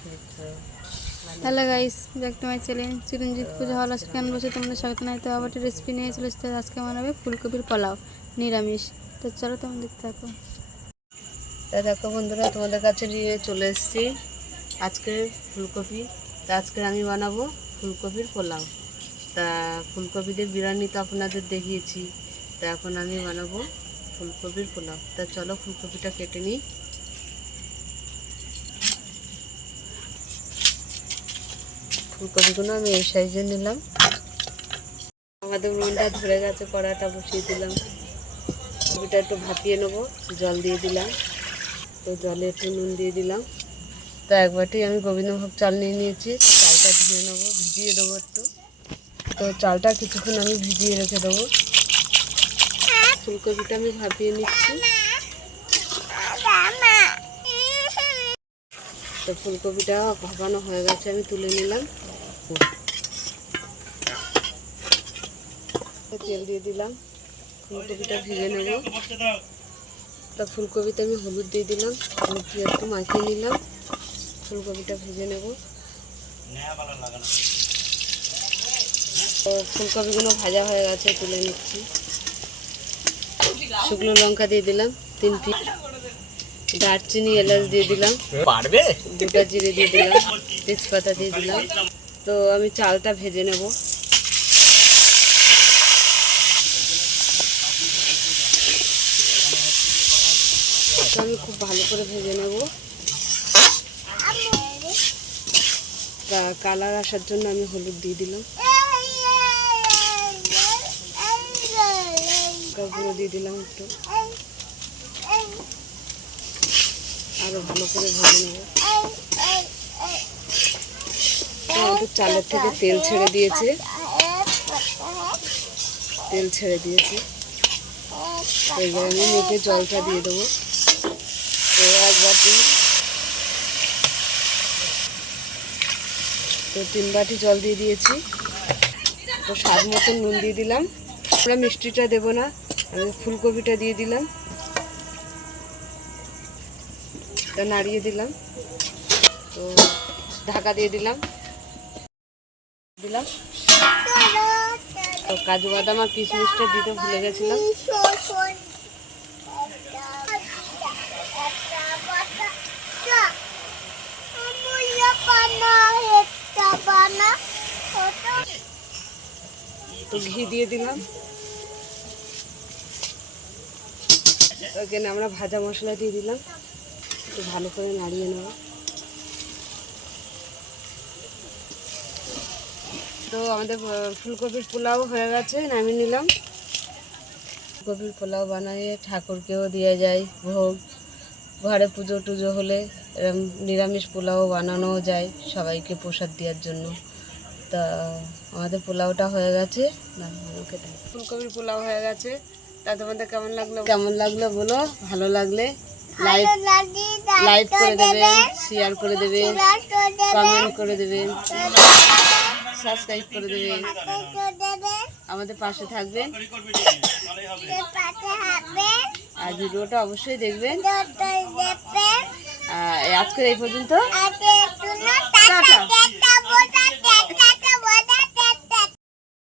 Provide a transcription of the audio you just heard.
খেয়েছো? Hello guys back to my channel Chiranjit Puja হল কেন বসে তোমাদের স্বাগত নাই তো আবার রেসিপি নিয়ে চলে এসেছে। আজকে বানাবে ফুলকপির পোলাও নিরামিষ। তো চলো তোমরা দেখতে থাকো। তা দেখো বন্ধুরা তোমাদের কাছে নিয়ে চলে এসেছি আজকে ফুলকপি। তা আজকে আমি বানাবো ফুলকপির পোলাও। তা ফুলকপি দিয়ে বিরিয়ানি তো আপনাদের দেখিয়েছি। তা এখন আমি বানাবো ফুলকপির পোলাও। তা চলো ফুলকপিটা কেটে নিই। ফুলকপিগুলো আমি এই সাইজে নিলাম। আমাদের উনুনটা ধরে গেছে কড়াটা বসিয়ে দিলাম। কপিটা একটু ভাপিয়ে নেব, জল দিয়ে দিলাম। তো জলে একটু নুন দিয়ে দিলাম। তো এক বাটি আমি গোবিন্দভোগ চাল নিয়ে নিয়েছি। চালটা ধুয়ে নেব, ভিজিয়ে দেবো একটু। তো চালটা কিছুক্ষণ আমি ভিজিয়ে রেখে দেবো। ফুলকপিটা আমি ভাপিয়ে নিচ্ছি। তো ফুলকপিটা ভাপানো হয়ে গেছে, আমি তুলে নিলাম। তেল দিয়ে দিলাম ফুলকপিটা ভেজে নেব। তা ফুলকপিতে আমি হলুদ দিয়ে দিলাম হলুদ দিয়ে একটু মাখিয়ে নিলাম। ফুলকপিটা ভেজে নেব। তো ফুলকপিগুলো ভাজা হয়ে গেছে তুলে নিচ্ছি। শুকনো লঙ্কা দিয়ে দিলাম তিন পিস দারচিনি এলাচ দিয়ে দিলাম। পারবে? দুটা জিরে দিয়ে দিলাম তেজপাতা দিয়ে দিলাম। তো আমি চালটা ভেজে নেব। তো আমি খুব ভালো করে ভেজে নেব। কালার আসার জন্য আমি হলুদ দিয়ে দিলাম। গুঁড়ো দিয়ে দিলাম একটু। আরও ভালো করে ভেজে নেব। আমাদের চালের থেকে তেল ছেড়ে দিয়েছে। তেল ছেড়ে দিয়েছে। এবার আমি মেখে জলটা দিয়ে দেবো। তো এক বাটি তো তিন বাটি জল দিয়ে দিয়েছি। তো স্বাদ মতন নুন দিয়ে দিলাম। আমরা মিষ্টিটা দেবো না, আমি ফুলকপিটা দিয়ে দিলাম। নাড়িয়ে দিলাম। তো ঢাকা দিয়ে দিলাম। দিলাম। তো কাজু বাদাম আর কিশমিশটা দিতে ভুলে গেছিলাম। ঘি দিয়ে দিলাম। তো আমরা ভাজা মশলা দিয়ে দিলাম। একটু ভালো করে নাড়িয়ে নেব। তো আমাদের ফুলকপির পোলাও হয়ে গেছে নামিয়ে নিলাম। ফুলকপির পোলাও বানিয়ে ঠাকুরকেও দিয়ে যায় ভোগ। ঘরে পুজো টুজো হলে এরম নিরামিষ পোলাও বানানোও যায় সবাইকে প্রসাদ দেওয়ার জন্য। তা আমাদের পোলাওটা হয়ে গেছে। ফুলকপির পোলাও হয়ে গেছে। তা তোমাদের কেমন লাগল? কেমন লাগল বলো? ভালো লাগলে লাইক লাইক করে দেবেন শেয়ার করে দেবেন কমেন্ট করে দেবেন। সাবস্ক্রাইব করে দেবেন আমাদের পাশে থাকবেন। আর ভিডিওটা অবশ্যই দেখবেন। আজকের এই পর্যন্ত। টাটা।